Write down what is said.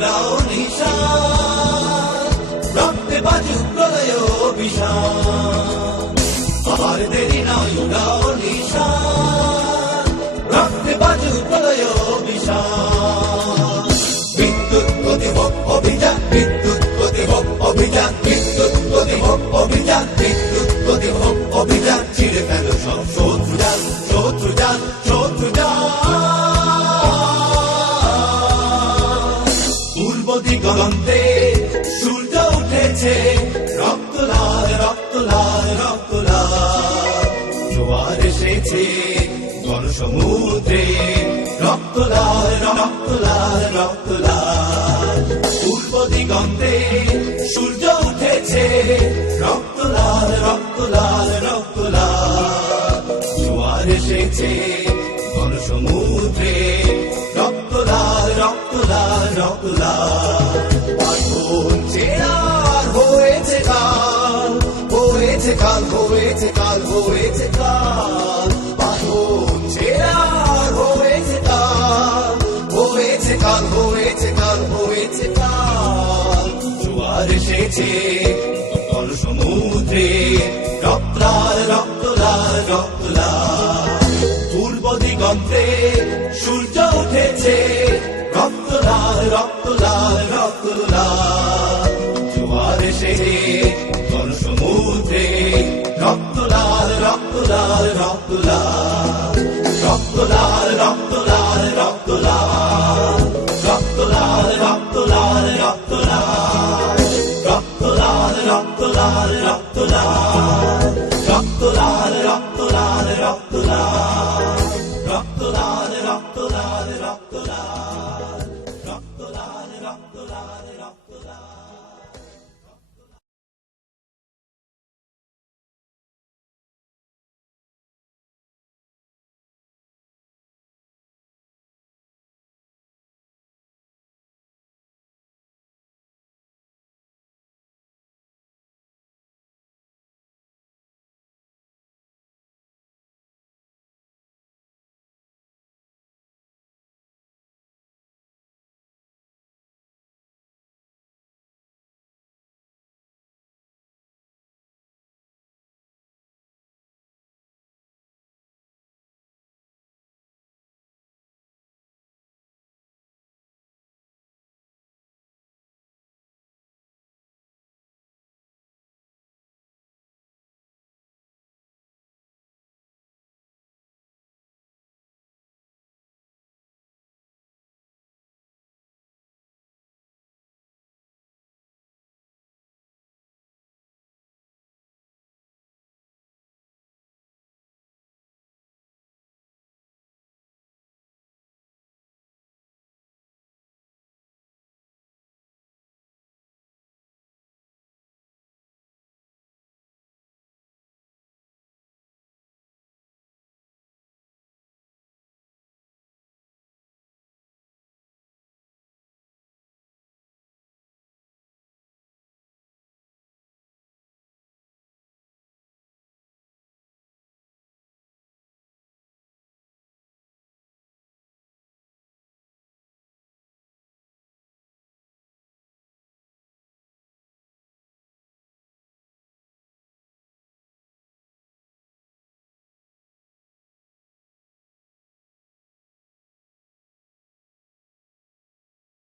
উড়াও নিশান। রক্তে বাজুক প্রলয় অভিশান আর দেরি নয় উড়াও নিশান। রক্তে বাজুক প্রলয় অভিশান বিদ্যুৎ গতি হোক অভিযান, বিদ্যুৎ গতি হোক অভিযান, বিদ্যুৎ হোক অভিযান, বিদ্যুৎ হোক অভিযান। ছিঁড়ে ফেল সব দিগন্তে সূর্য উঠেছে। রক্ত লাল রক্ত লাল রক্ত লাল। জোয়ার এসেছে গণসমুদ্রে রক্ত লাল রক্ত লাল রক্ত লাল। পূর্ব দিগন্তে সূর্য উঠেছে। রক্ত লাল রক্ত লাল রক্ত লাল। জোয়ার এসেছে গণসমুদ্রে কাল হয়েছে কাল হয়েছে কাল। বাহন ছেড়া হয়েছে কাল। হয়েছে কাল হয়েছে কাল হয়েছে কাল। জোয়ার এসেছে সমুদ্রে। পূর্ব দিগন্তে সূর্য উঠেছে। রক্তলাল রক্তলাল রক্তলাল জোয়ার এসেছে Buffalo.